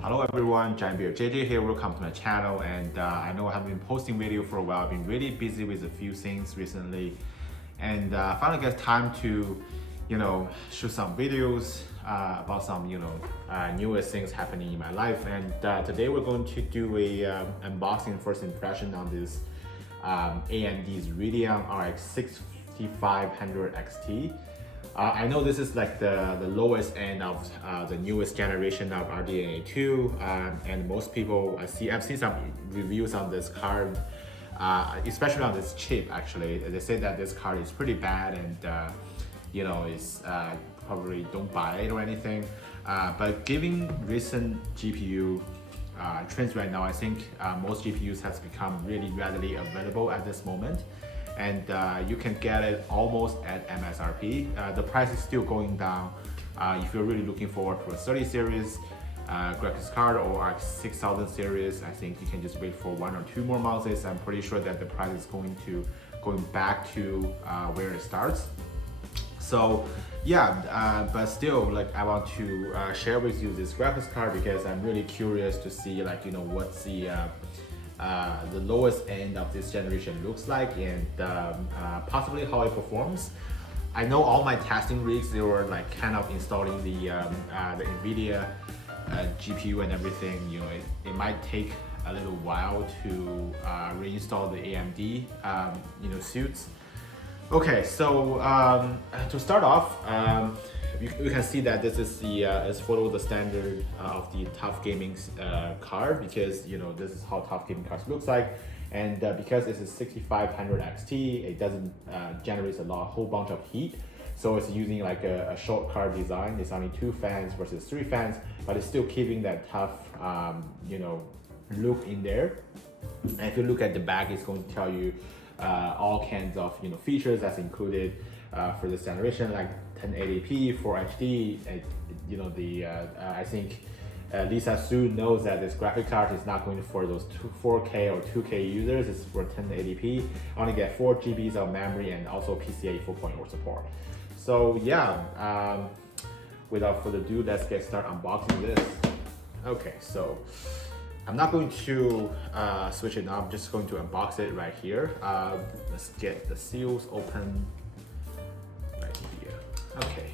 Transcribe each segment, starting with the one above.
Hello everyone, JJ here, welcome to my channel. And I know I haven't been posting video for a while. I've been really busy with a few things recently, and finally get time to, shoot some videos about some, newest things happening in my life. And today we're going to do a unboxing first impression on this AMD's Radeon RX 6500 XT. I know this is like the lowest end of the newest generation of RDNA2, and most people I've seen some reviews on this card, especially on this chip. Actually, they say that this card is pretty bad, and it's probably don't buy it or anything. But given recent GPU trends right now, I think most GPUs has become really readily available at this moment. And you can get it almost at MSRP. The price is still going down. If you're really looking forward to a 30 series graphics card or RX 6000 series, I think you can just wait for 1 or 2 more months. I'm pretty sure that the price is going back to where it starts. So yeah, but still, like, I want to share with you this graphics card because I'm really curious to see, what's the lowest end of this generation looks like, and possibly how it performs. I know all my testing rigs, they were like kind of installing the Nvidia GPU and everything. It might take a little while to reinstall the AMD suits. Okay, so to start off, you can see that this is is follow the standard of the TUF gaming card, because this is how TUF gaming cards looks like, and because it's a 6500 XT, it doesn't generate whole bunch of heat, so it's using like a short card design. It's only 2 fans versus 3 fans, but it's still keeping that TUF look in there. And if you look at the back, it's going to tell you all kinds of features that's included for this generation, like 1080p, 4HD. I think Lisa Su knows that this graphic card is not going for those 4K or 2K users. It's for 1080p. Only get 4 GB of memory and also PCIe 4.0 support. So yeah, without further ado, let's get started unboxing this. Okay, so I'm not going to switch it now. I'm just going to unbox it right here. Let's get the seals open right here. Okay.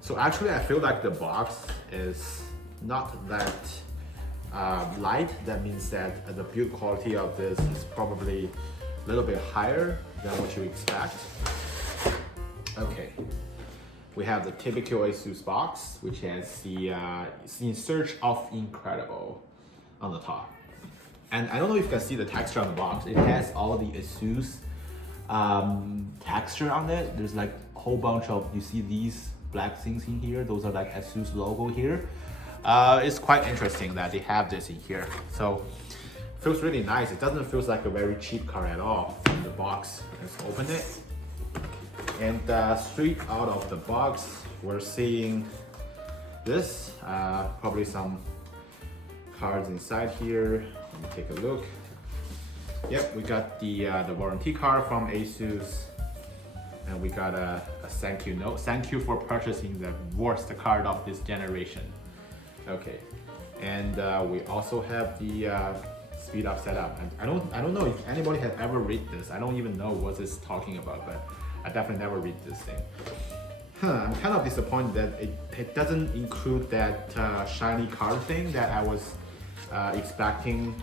So actually, I feel like the box is not that light. That means that the build quality of this is probably a little bit higher than what you expect. Okay. We have the typical ASUS box, which has the In Search of Incredible on the top. And I don't know if you can see the texture on the box. It has all the ASUS texture on it. There's like a whole bunch of, you see these black things in here? Those are like ASUS logo here. It's quite interesting that they have this in here. So it feels really nice. It doesn't feel like a very cheap card at all from the box. Let's open it. And straight out of the box, we're seeing this, probably some cards inside here. Let me take a look. Yep, we got the warranty card from ASUS, and we got a thank you note. Thank you for purchasing the worst card of this generation. Okay, and we also have the speed up setup. And I don't know if anybody has ever read this. I don't even know what it's talking about, but I definitely never read this thing. I'm kind of disappointed that it doesn't include that shiny card thing that I was expecting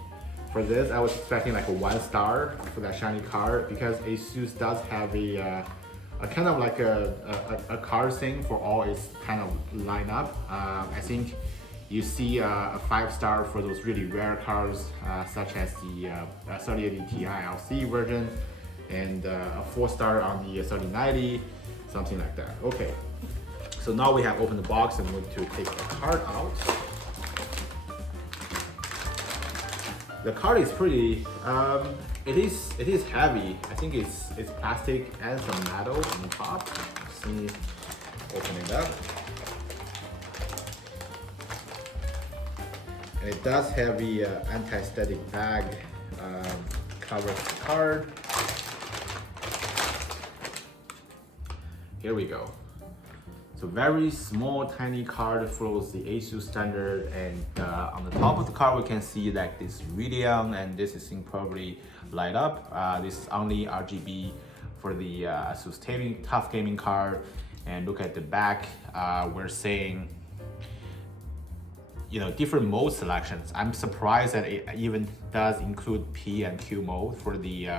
for this. I was expecting like a 1 star for that shiny card, because ASUS does have a kind of like a card thing for all its kind of lineup. I think you see a 5 star for those really rare cards, such as the 3080 Ti LC version, and a 4 star on the 3090, something like that. Okay, so now we have opened the box and we're going to take the card out. The card is pretty, it is heavy. I think it's plastic and some metal on the top. Let's see, open it up. And it does have the anti-static bag cover the card. Here we go. So very small, tiny card, follows the ASUS standard, and on the top of the card we can see like this Radeon, and this is probably light up. This is only RGB for the ASUS TUF gaming card. And look at the back, we're saying, you know, different mode selections. I'm surprised that it even does include P and Q mode for the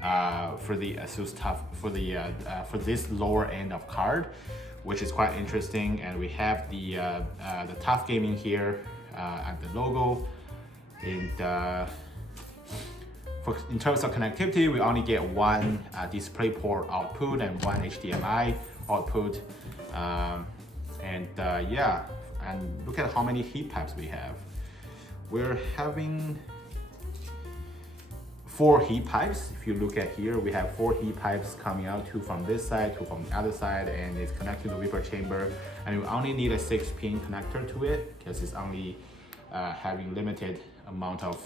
ASUS TUF for this lower end of card, which is quite interesting. And we have the TUF gaming here at the logo. And in terms of connectivity, we only get one DisplayPort output and one HDMI output. Yeah, and look at how many heat pipes we have. We're having 4 heat pipes. If you look at here, we have 4 heat pipes coming out, 2 from this side, 2 from the other side, and it's connected to the vapor chamber. And we only need a 6-pin connector to it because it's only having limited amount of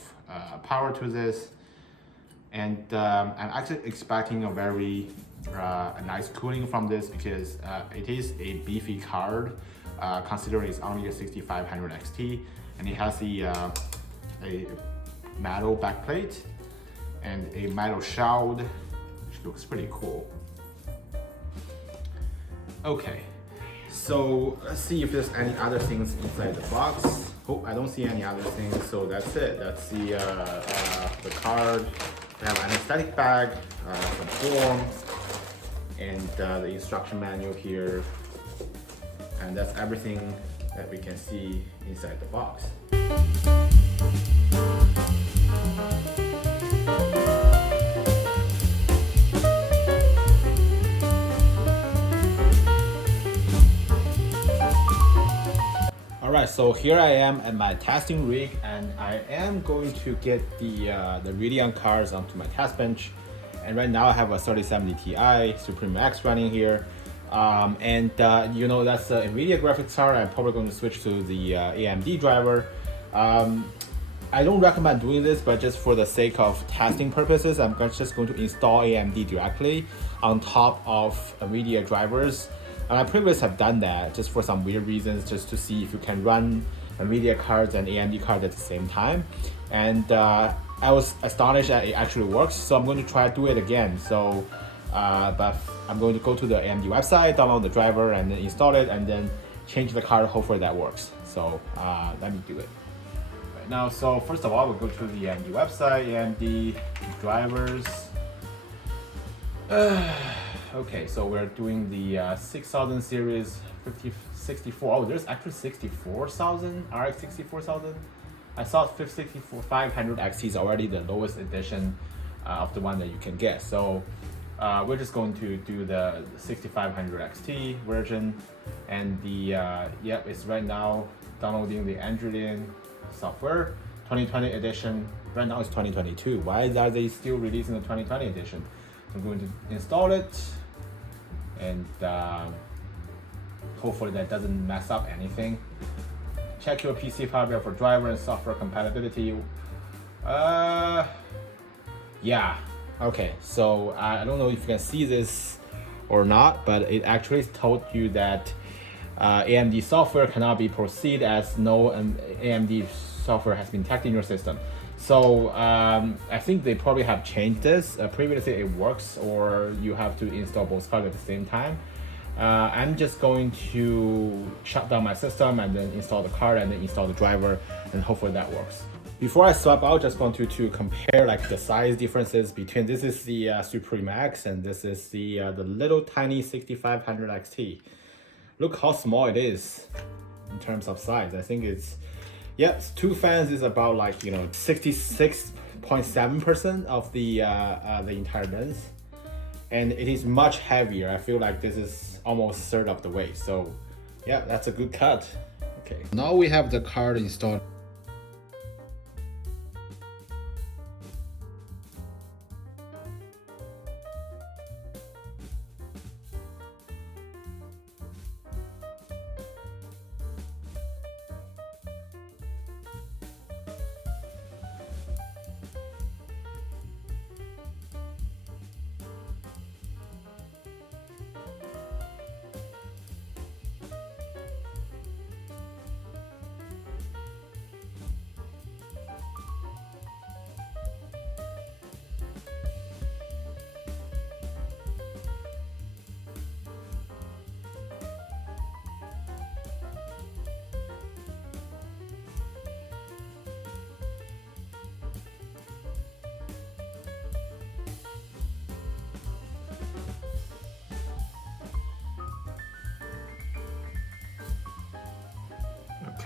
power to this. And I'm actually expecting a very nice cooling from this because it is a beefy card, considering it's only a 6500 XT, and it has a metal backplate and a metal shroud, which looks pretty cool. Okay, so let's see if there's any other things inside the box. Oh, I don't see any other things, so that's it. That's the card. We have an anesthetic bag, some forms, and the instruction manual here. And that's everything that we can see inside the box. Alright, so here I am at my testing rig, and I am going to get the Radeon cards onto my test bench. And right now I have a 3070 Ti Supreme X running here. You know, that's the Nvidia graphics card. I'm probably going to switch to the AMD driver. I don't recommend doing this, but just for the sake of testing purposes, I'm just going to install AMD directly on top of Nvidia drivers. And I previously have done that just for some weird reasons, just to see if you can run Nvidia cards and AMD cards at the same time. And I was astonished that it actually works, so I'm going to try to do it again. So, but I'm going to go to the AMD website, download the driver, and then install it, and then change the card. Hopefully that works. So let me do it right now. So first of all, we'll go to the AMD website, AMD drivers. Okay, so we're doing the 6000 series 64. Oh, there's actually 64,000, RX 64,000. I saw 500 XT is already the lowest edition of the one that you can get. So we're just going to do the 6500 XT version, and the yep, it's right now downloading the Radeon software 2020 edition. Right now it's 2022. Why are they still releasing the 2020 edition? I'm going to install it, and hopefully that doesn't mess up anything. Check your PC hardware for driver and software compatibility. Yeah, okay, so I don't know if you can see this or not, but it actually told you that AMD software cannot be proceed as no AMD software has been tagged in your system. So I think they probably have changed this. Previously it works, or you have to install both cards at the same time. I'm just going to shut down my system and then install the card and then install the driver, and hopefully that works. Before I swap out, just want to compare like the size differences between, this is the Supreme X and this is the little tiny 6500 XT. Look how small it is in terms of size. I think it's, yeah, 2 fans is about like, you know, 66.7% of the entire length, and it is much heavier. I feel like this is almost a third of the weight. So yeah, that's a good cut. Okay, now we have the card installed.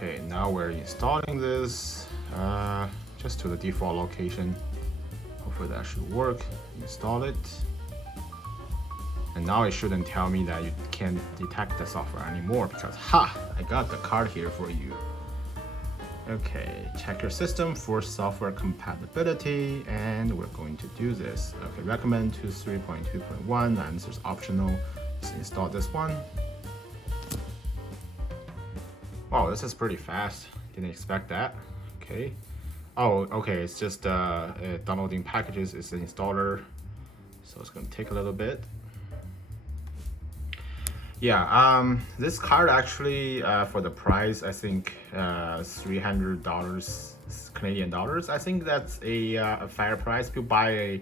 Okay, now we're installing this just to the default location. Hopefully that should work. Install it. And now it shouldn't tell me that you can't detect the software anymore because, I got the card here for you. Okay, check your system for software compatibility, and we're going to do this. Okay, recommend to 3.2.1, and this is optional. Just install this one. Wow, this is pretty fast. Didn't expect that. Okay. Oh, okay, it's just downloading packages. It's an installer, so it's gonna take a little bit. Yeah, this card actually for the price, I think $300 Canadian dollars. I think that's a fair price. If you buy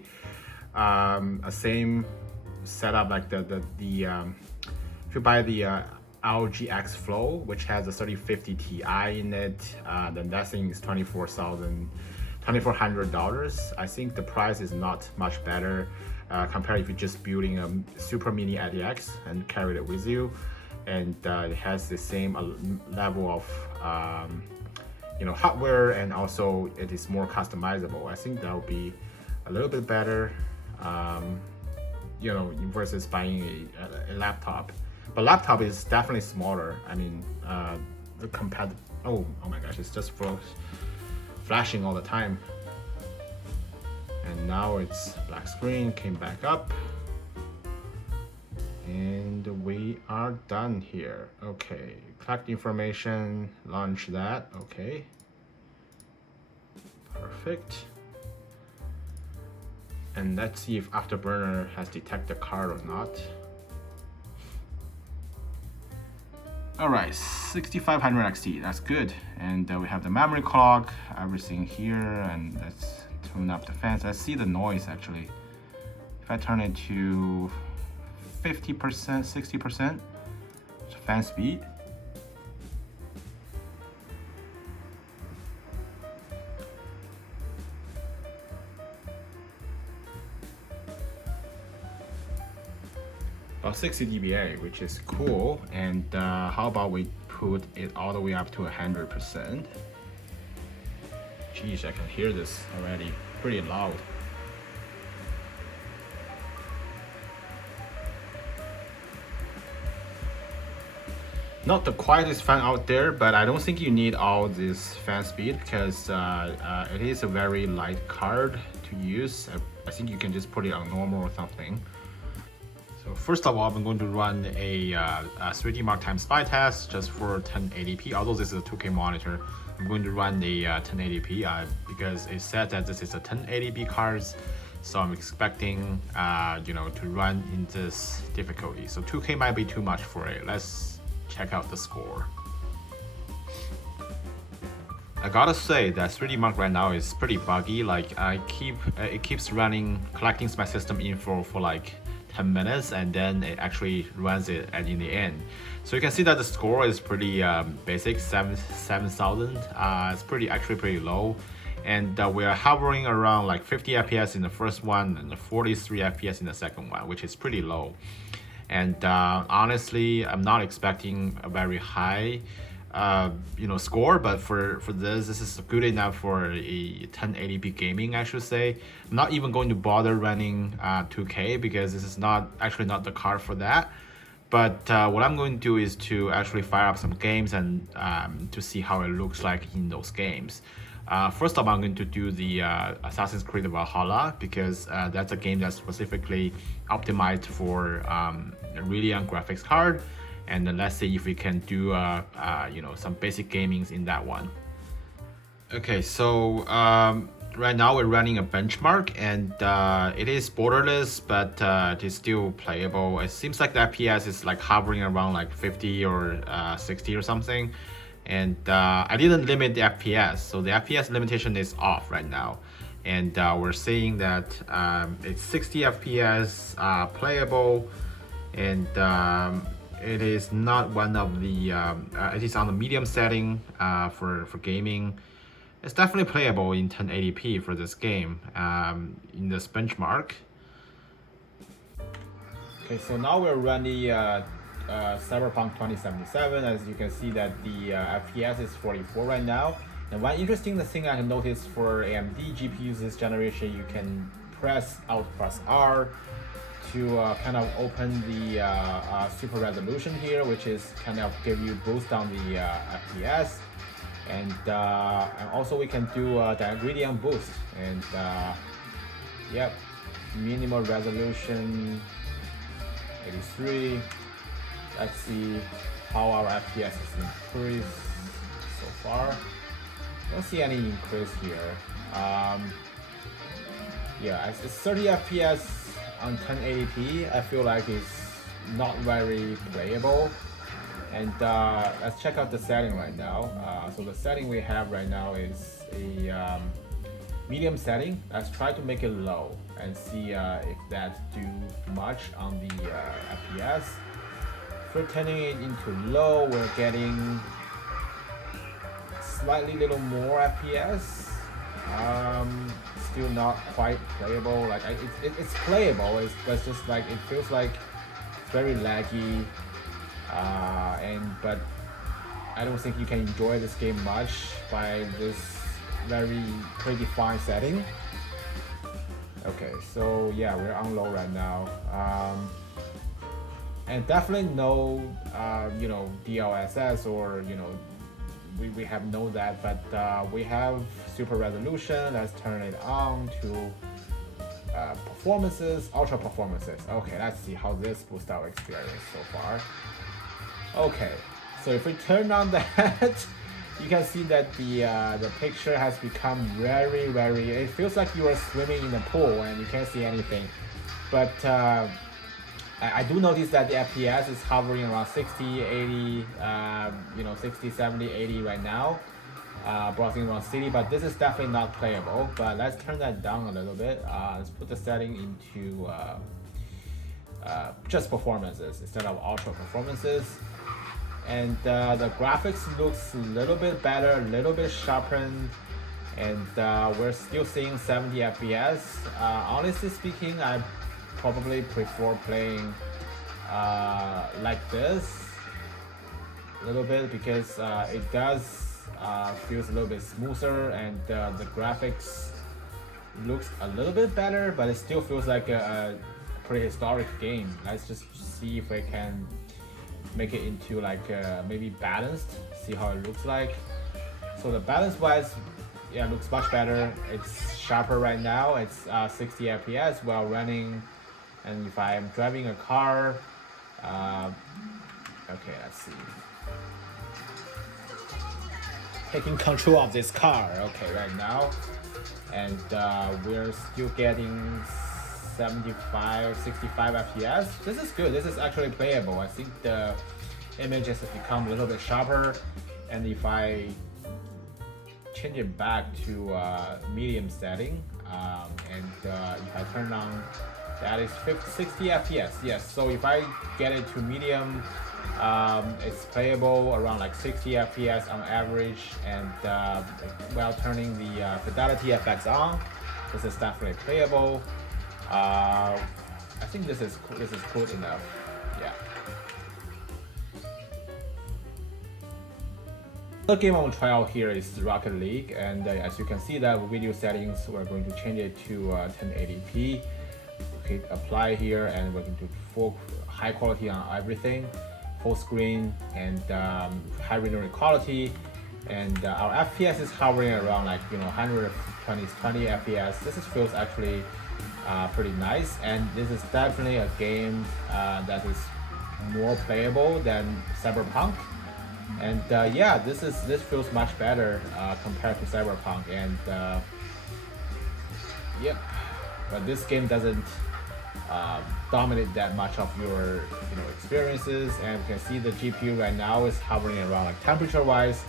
a same setup like if you buy the LGX Flow, which has a 3050 Ti in it, then that thing is $2,400. I think the price is not much better compared if you're just building a super mini IDX and carry it with you, and it has the same level of hardware, and also it is more customizable. I think that would be a little bit better, versus buying a laptop. But laptop is definitely smaller. I mean, oh my gosh, it's just flashing all the time. And now it's black screen, came back up. And we are done here. Okay, collect information, launch that, okay. Perfect. And let's see if Afterburner has detected the card or not. Alright, 6500 XT, that's good. And we have the memory clock, everything here, and let's tune up the fans. Let's see the noise actually. If I turn it to 50%, 60%, fan speed. About 60 dBA, which is cool. And how about we put it all the way up to 100%? Geez, I can hear this already. Pretty loud. Not the quietest fan out there, but I don't think you need all this fan speed because it is a very light card to use. I think you can just put it on normal or something. So first of all, I'm going to run a 3D Mark TimeSpy test just for 1080p. Although this is a 2K monitor, I'm going to run the 1080p because it said that this is a 1080p cards. So I'm expecting to run in this difficulty. So 2K might be too much for it. Let's check out the score. I gotta say that 3D Mark right now is pretty buggy. Like it keeps running, collecting my system info for like 10 minutes, and then it actually runs it in the end. So you can see that the score is pretty basic, 7,000. It's actually pretty low, and we are hovering around like 50 FPS in the first one and 43 FPS in the second one, which is pretty low. And honestly, I'm not expecting a very high score, but for this is good enough for a 1080p gaming, I should say. I'm not even going to bother running 2K because this is not the card for that. But what I'm going to do is to actually fire up some games and to see how it looks like in those games. First of all, I'm going to do the Assassin's Creed Valhalla because that's a game that's specifically optimized for a Radeon graphics card. And then let's see if we can do some basic gamings in that one. Okay, so right now we're running a benchmark, and it is borderless, but it is still playable. It seems like the FPS is like hovering around like 50 or 60 or something. And I didn't limit the FPS, so the FPS limitation is off right now. And we're seeing that it's 60 FPS playable, and it is not one of the, it is on the medium setting for gaming. It's definitely playable in 1080p for this game in this benchmark. Okay, so now we're running CyberPunk 2077. As you can see that the FPS is 44 right now. And one interesting thing I have noticed for AMD GPUs this generation, you can press Alt plus R to kind of open the super resolution here, which is kind of give you boost on the FPS. And also we can do the Radeon boost. And yep, minimal resolution 83. Let's see how our FPS is increased so far. Don't see any increase here. Yeah, it's 30 FPS on 1080p. I feel like it's not very playable. And let's check out the setting right now. So the setting we have right now is a medium setting. Let's try to make it low and see if that do much on the FPS. If we're turning it into low, we're getting slightly little more FPS. Still not quite playable. Like it's playable. It's just like it feels like it's very laggy. But I don't think you can enjoy this game much by this very predefined setting. Okay, so yeah, we're on low right now. And definitely no, DLSS or we have no that, but we have super resolution. Let's turn it on to performances, ultra performances. Okay, let's see how this boosts our experience so far. Okay, so if we turn on that, you can see that the picture has become very, it feels like you are swimming in a pool and you can't see anything. But I do notice that the FPS is hovering around 60, 80, 60, 70, 80 right now, browsing around city, but this is definitely not playable. But let's turn that down a little bit. Let's put the setting into just performances instead of ultra performances. And the graphics looks a little bit better, a little bit sharpened, and we're still seeing 70 FPS. Honestly speaking, I probably prefer playing like this a little bit because it does feels a little bit smoother, and the graphics looks a little bit better, but it still feels like a prehistoric game. Let's just see if I can make it into like maybe balanced, see how it looks like. So the balance wise, yeah, it looks much better. It's sharper right now. It's 60 FPS while running, and if I'm driving a car, okay, let's see, taking control of this car, okay, right now, and we're still getting 75, 65 FPS. This is good. This is actually playable. I think the images have become a little bit sharper, and if I change it back to medium setting, and if I turn on, that is 60 FPS. Yes, so if I get it to medium, it's playable around like 60 FPS on average, and while turning the fidelity effects on, this is definitely playable. I think this is good enough. Yeah. The game I want to try out here is Rocket League, and as you can see that video settings, we're going to change it to 1080p. Okay, apply here, and we're going to full high quality on everything, full screen, and high rendering quality. And our FPS is hovering around like 120 FPS. This feels actually pretty nice, and this is definitely a game that is more playable than CyberPunk. And yeah, this feels much better compared to CyberPunk. And yep, but this game doesn't dominate that much of your experiences. And you can see the GPU right now is hovering around like temperature wise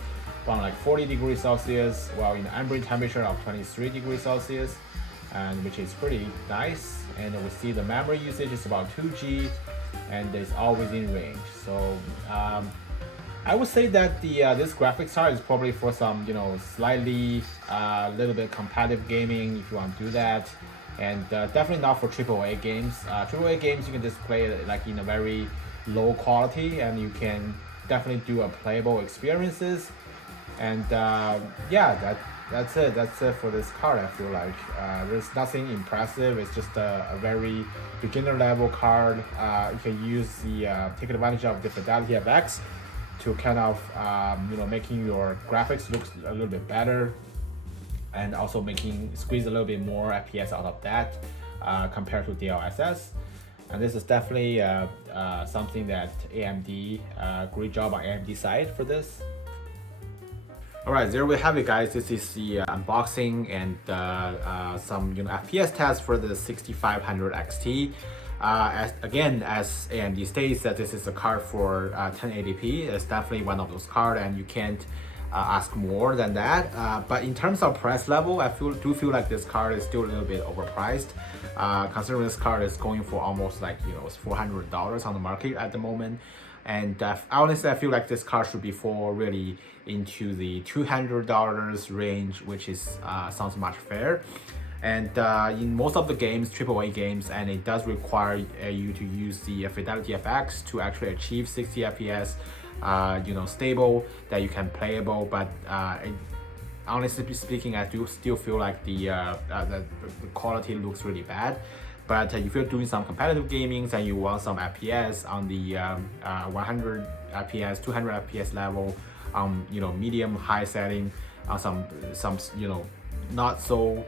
around like 40 degrees Celsius, while in ambient temperature of 23 degrees Celsius, and which is pretty nice. And we see the memory usage is about 2G, and it's all within range. So I would say that this graphics card is probably for some slightly little bit competitive gaming if you want to do that, and definitely not for AAA games. AAA games you can just play it like in a very low quality, and you can definitely do a playable experiences. And yeah, that's it for this card. I feel like there's nothing impressive. It's just a very beginner level card. You can use the take advantage of the Fidelity FX to kind of making your graphics look a little bit better, and also squeeze a little bit more FPS out of that compared to DLSS. And this is definitely something that AMD, great job on AMD side for this. Alright, there we have it, guys. This is the unboxing and some FPS test for the 6500 XT. As AMD states that this is a card for 1080p. It's definitely one of those cards, and you can't ask more than that. But in terms of price level, I do feel like this card is still a little bit overpriced. Considering this card is going for almost like it's $400 on the market at the moment. And honestly, I feel like this card should be for really into the $200 range, which is sounds much fair. And in most of the games, AAA games, and it does require you to use the Fidelity FX to actually achieve 60 FPS, stable, that you can playable. But honestly speaking, I do still feel like the quality looks really bad. But if you're doing some competitive gaming and you want some FPS on the 100 FPS, 200 FPS level, medium high setting, on some not so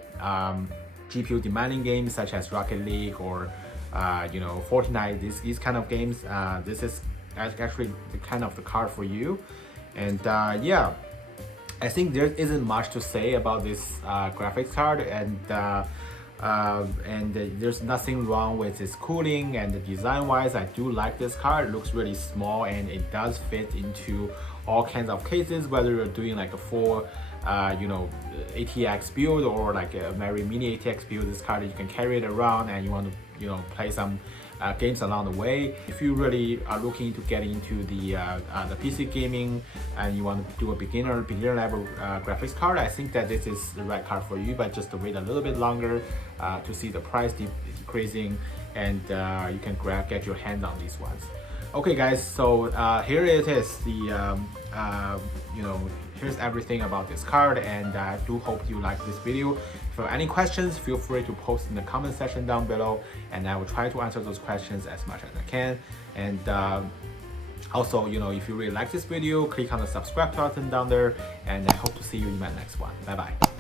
GPU demanding games such as Rocket League or Fortnite, these kind of games, this is actually the kind of the card for you. And yeah, I think there isn't much to say about this graphics card, and there's nothing wrong with its cooling, and the design wise I do like this card. It looks really small, and it does fit into all kinds of cases, whether you're doing like a full ATX build or like a very mini ATX build. This card, you can carry it around and you want to play some games along the way. If you really are looking to get into the PC gaming and you want to do a beginner level graphics card, I think that this is the right card for you. But just to wait a little bit longer to see the price decreasing, and you can get your hands on these ones. Okay guys, so here it is, the here's everything about this card, and I do hope you like this video. If you have any questions, feel free to post in the comment section down below, and I will try to answer those questions as much as I can. And also, if you really like this video, click on the subscribe button down there, and I hope to see you in my next one. Bye bye.